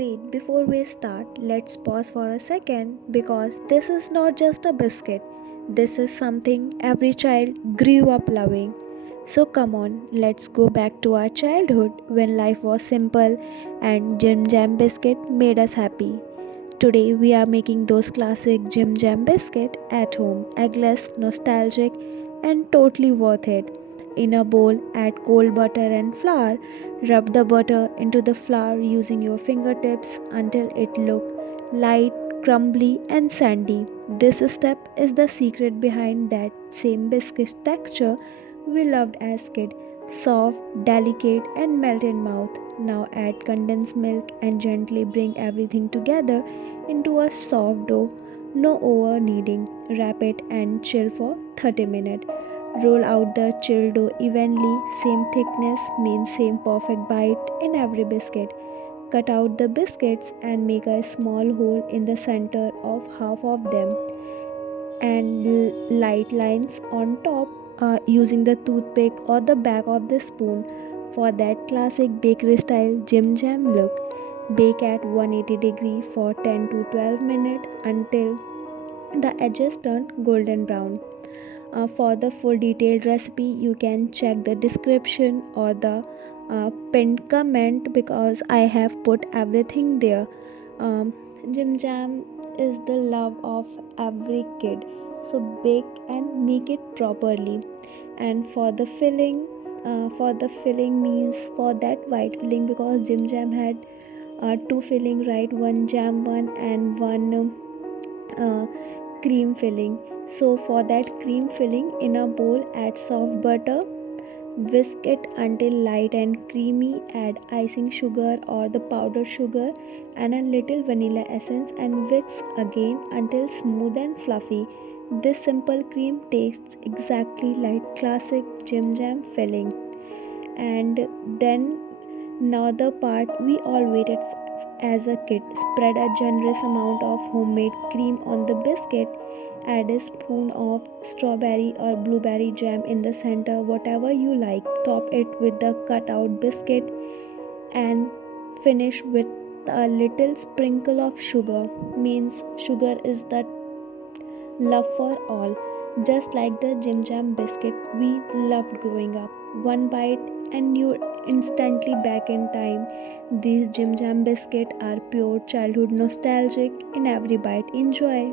Wait, before we start, let's pause for a second because this is not just a biscuit. This is something every child grew up loving. So come on, let's go back to our childhood when life was simple and Jim Jam biscuit made us happy. Today we are making those classic Jim Jam biscuit at home, eggless, nostalgic, and totally worth it. In a bowl, add cold butter and flour. Rub the butter into the flour using your fingertips until it looks light, crumbly, and sandy. This step is the secret behind that same biscuit texture we loved as kids. Soft, delicate, and melt in mouth. Now add condensed milk and gently bring everything together into a soft dough. No over kneading. Wrap it and chill for 30 minutes. Roll out the chilled dough evenly. Same thickness means same perfect bite in every biscuit. Cut out the biscuits and make a small hole in the center of half of them and light lines on top using the toothpick or the back of the spoon for that classic bakery style Jim Jam look. Bake at 180 degree for 10 to 12 minutes until the edges turn golden brown. For the full detailed recipe, you can check the description or the pinned comment because I have put everything there. Jim Jam is the love of every kid, so bake and make it properly. And for the filling means for that white filling because Jim Jam had two filling, right? One jam one and one uh, cream filling. So for that cream filling in a bowl, add soft butter. Whisk it until light and creamy. Add icing sugar or the powdered sugar and a little vanilla essence and whisk again until smooth and fluffy. This simple cream tastes exactly like classic Jim Jam filling. And then now the part we all waited as a kid. Spread a generous amount of homemade cream on the biscuit. Add a spoon of strawberry or blueberry jam in the center, whatever you like. Top it with the cut out biscuit and finish with a little sprinkle of sugar. Means sugar is the love for all. Just like the Jim Jam biscuit we loved growing up. One bite and you're instantly back in time. These Jim Jam biscuits are pure childhood nostalgic in every bite. Enjoy.